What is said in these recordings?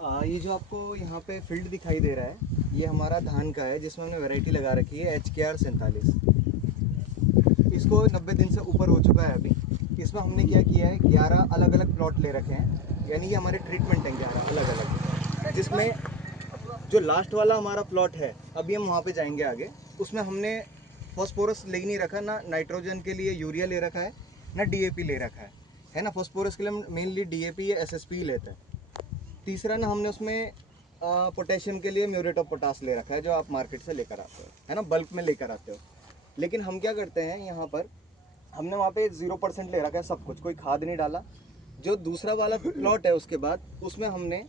ये जो आपको यहाँ पे फील्ड दिखाई दे रहा है, ये हमारा धान का है, जिसमें हमने वैरायटी लगा रखी है HKR 47। इसको 90 दिन से ऊपर हो चुका है अभी। इसमें हमने क्या किया है, 11 अलग अलग प्लॉट ले रखे हैं, यानी ये हमारे ट्रीटमेंट हैं 11 अलग अलग, जिसमें जो लास्ट वाला हमारा प्लॉट है, अभी हम वहाँ पे जाएंगे आगे, उसमें हमने फॉस्फोरस ले नहीं रखा, ना नाइट्रोजन के लिए यूरिया ले रखा है, ना DAP ले रखा है ना। फॉस्फोरस के लिए हम मेनली DAP या SSP लेते हैं। तीसरा ना हमने उसमें पोटेशियम के लिए म्यूरेट ऑफ पोटास ले रखा है, जो आप मार्केट से लेकर आते हो, है ना, बल्क में लेकर आते हो। लेकिन हम क्या करते हैं, यहाँ पर हमने वहाँ पे 0% ले रखा है सब कुछ, कोई खाद नहीं डाला। जो दूसरा वाला प्लॉट है उसके बाद, उसमें हमने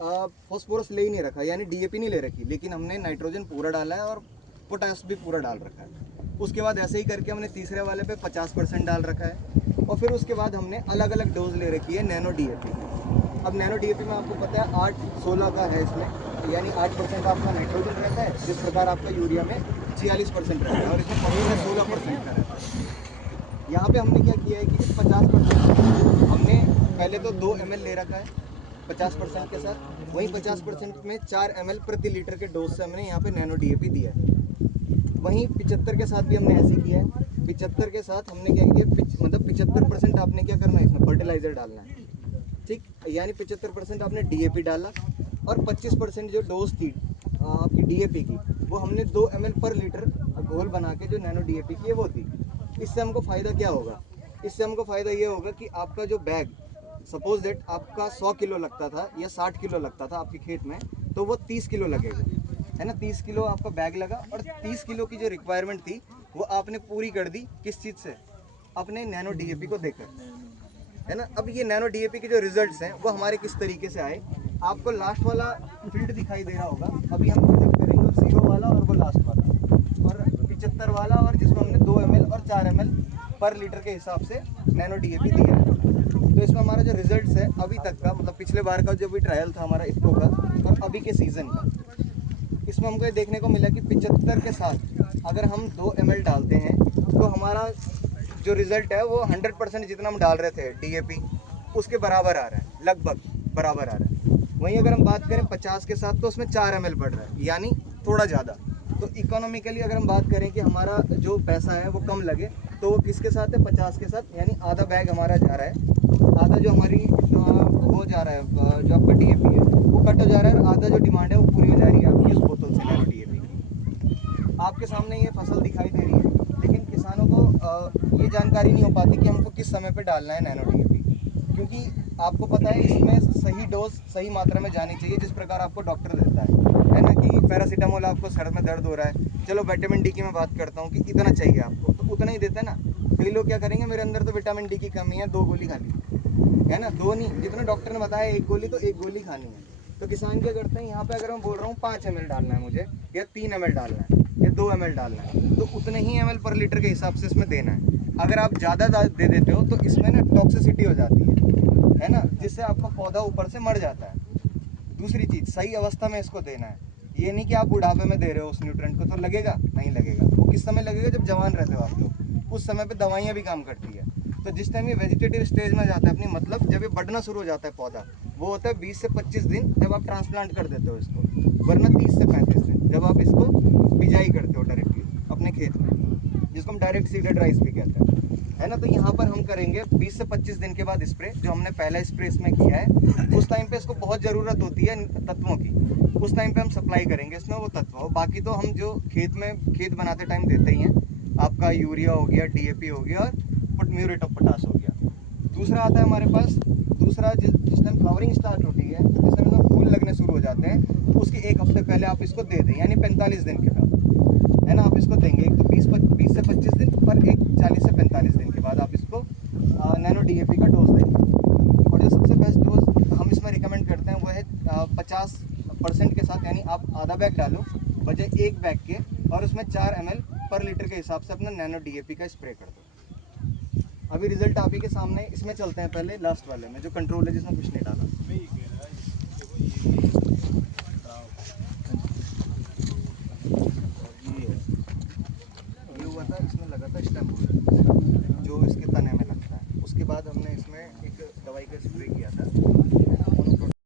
फॉस्फोरस ले ही नहीं रखा, यानी DAP नहीं ले रखी, लेकिन हमने नाइट्रोजन पूरा डाला है और पोटास भी पूरा डाल रखा है। उसके बाद ऐसे ही करके हमने तीसरे वाले पे 50% डाल रखा है, और फिर उसके बाद हमने अलग अलग डोज ले रखी है नैनो DAP। अब नैनो DAP में आपको पता है 8-16 का है इसमें, यानी 8% आपका नाइट्रोजन रहता है, जिस प्रकार आपका यूरिया में 46% रहता है, और इसमें पनीर में 16% का रहता है। यहाँ पे हमने क्या किया है कि 50% हमने पहले तो 2 ml ले रखा है 50% के साथ, वहीं 50% में 4 ml प्रति लीटर के डोज से हमने यहाँ पे नैनो DAP दिया है। वहीं 75 के साथ भी हमने ऐसे किया है। 75 के साथ हमने क्या किया, मतलब 75% आपने क्या करना है, इसमें फर्टिलाइजर डालना है, ठीक, यानी 75% आपने DAP डाला, और 25% जो डोज थी आपकी DAP की, वो हमने 2 ml पर लीटर घोल बना के जो नैनो DAP की है वो दी। इससे हमको फ़ायदा क्या होगा, इससे हमको फ़ायदा ये होगा कि आपका जो बैग, सपोज दैट आपका 100 किलो लगता था या 60 किलो लगता था आपके खेत में, तो वो 30 किलो लगेगा, है ना। 30 किलो आपका बैग लगा, और 30 किलो की जो रिक्वायरमेंट थी वो आपने पूरी कर दी। किस चीज़ से? अपने नैनो DAP को देकर, है ना। अब ये नैनो DAP के जो रिजल्ट्स हैं वो हमारे किस तरीके से आए, आपको लास्ट वाला फील्ड दिखाई दे रहा होगा। अभी हम विजिट करेंगे 0 वाला और वो लास्ट वाला, और 75 वाला, और जिसमें हमने 2 ml और 4 ml पर लीटर के हिसाब से नैनो DAP दिया है। तो इसमें हमारा जो रिजल्ट्स है अभी तक का, मतलब पिछले बार का जो भी ट्रायल था हमारा इफ्को का, और अभी के सीज़न का, इसमें हमको ये देखने को मिला कि 75 के साथ अगर हम 2 ml डालते हैं, तो हमारा जो रिज़ल्ट है वो 100% जितना हम डाल रहे थे DAP, उसके बराबर आ रहा है, लगभग बराबर आ रहा है। वहीं अगर हम बात करें 50 के साथ, तो उसमें 4 ml बढ़ रहा है, यानी थोड़ा ज़्यादा। तो इकोनॉमिकली अगर हम बात करें कि हमारा जो पैसा है वो कम लगे, तो वो किसके साथ है, 50 के साथ, यानी आधा बैग हमारा जा रहा है, आधा जो हमारी वो जा रहा है, जो आपका DAP है वो कट हो जा रहा है, और आधा जो डिमांड है वो पूरी हो जा रही है आपकी उस बोतल से नैनो DAP की। आपके सामने ये फसल दिखाई दे रही है, लेकिन किसानों को ये जानकारी नहीं हो पाती कि हमको किस समय पे डालना है नैनो DAP, क्योंकि आपको पता है इसमें सही डोज सही मात्रा में जानी चाहिए, जिस प्रकार आपको डॉक्टर देता है ना, कि पैरासीटामोल आपको सर में दर्द हो रहा है, चलो विटामिन D की मैं बात करता हूँ कि इतना चाहिए आपको, तो उतना ही देता है ना। कई लोग क्या करेंगे, मेरे अंदर तो विटामिन D की कमी है, 2 गोली खा ली, है ना, 2 नहीं, जितना डॉक्टर ने बताया 1 गोली, तो 1 गोली खानी है। तो किसान क्या करते हैं, यहाँ पे अगर मैं बोल रहा हूँ 5 ml डालना है मुझे, या 3 ml डालना है, या 2 ml डालना है, तो उतने ही ml पर लीटर के हिसाब से इसमें देना है। अगर आप ज़्यादा दे देते हो तो इसमें ना टॉक्सिसिटी हो जाती है ना, जिससे आपका पौधा ऊपर से मर जाता है। दूसरी चीज़, सही अवस्था में इसको देना है। ये नहीं कि आप बुढ़ापे में दे रहे हो उस न्यूट्रेंट को, तो लगेगा नहीं लगेगा। वो किस समय लगेगा, जब जवान रहते हो आप लोग, उस समय पे दवाइयाँ भी काम करती है। तो जिस टाइम ये वेजिटेटिव स्टेज में जाता है अपनी, मतलब जब ये बढ़ना शुरू हो जाता है पौधा, वो होता है 20 से 25 दिन जब आप ट्रांसप्लांट कर देते हो इसको, वरना 30 से 35 दिन जब आप इसको बिजाई करते हो डायरेक्टली अपने खेत में, जिसको हम डायरेक्ट सीडेड राइस भी कहते हैं, है ना। तो यहाँ पर हम करेंगे 20 से 25 दिन के बाद स्प्रे, जो हमने पहला स्प्रे इसमें किया है। उस टाइम पे इसको बहुत ज़रूरत होती है तत्वों की, उस टाइम पे हम सप्लाई करेंगे इसमें वो तत्व। बाकी तो हम जो खेत बनाते टाइम देते ही हैं, आपका यूरिया हो गया, DAP हो गया, और म्यूरेट ऑफ पोटास हो गया। दूसरा आता है हमारे पास, दूसरा जिस टाइम फ्लावरिंग स्टार्ट होती है, जिस टाइम इसमें फूल लगने शुरू हो जाते हैं, तो उसके 1 हफ्ते पहले आप इसको दे दें, यानी 45 दिन के बाद, है ना, आप इसको देंगे। एक तो 20 से 25 दिन, पर एक 40 से 45 दिन के बाद आप इसको नैनो DAP का डोज देंगे। और जो सबसे बेस्ट डोज हम इसमें रिकमेंड करते हैं वो है 50% के साथ, यानी आप आधा बैग डालो बजाय 1 बैग के, और उसमें 4 ml पर लीटर के हिसाब से अपना नैनो DAP का स्प्रे कर दो। अभी रिजल्ट आप ही के सामने, इसमें चलते हैं पहले लास्ट वाले में, जो कंट्रोल है जिसमें कुछ नहीं डाला।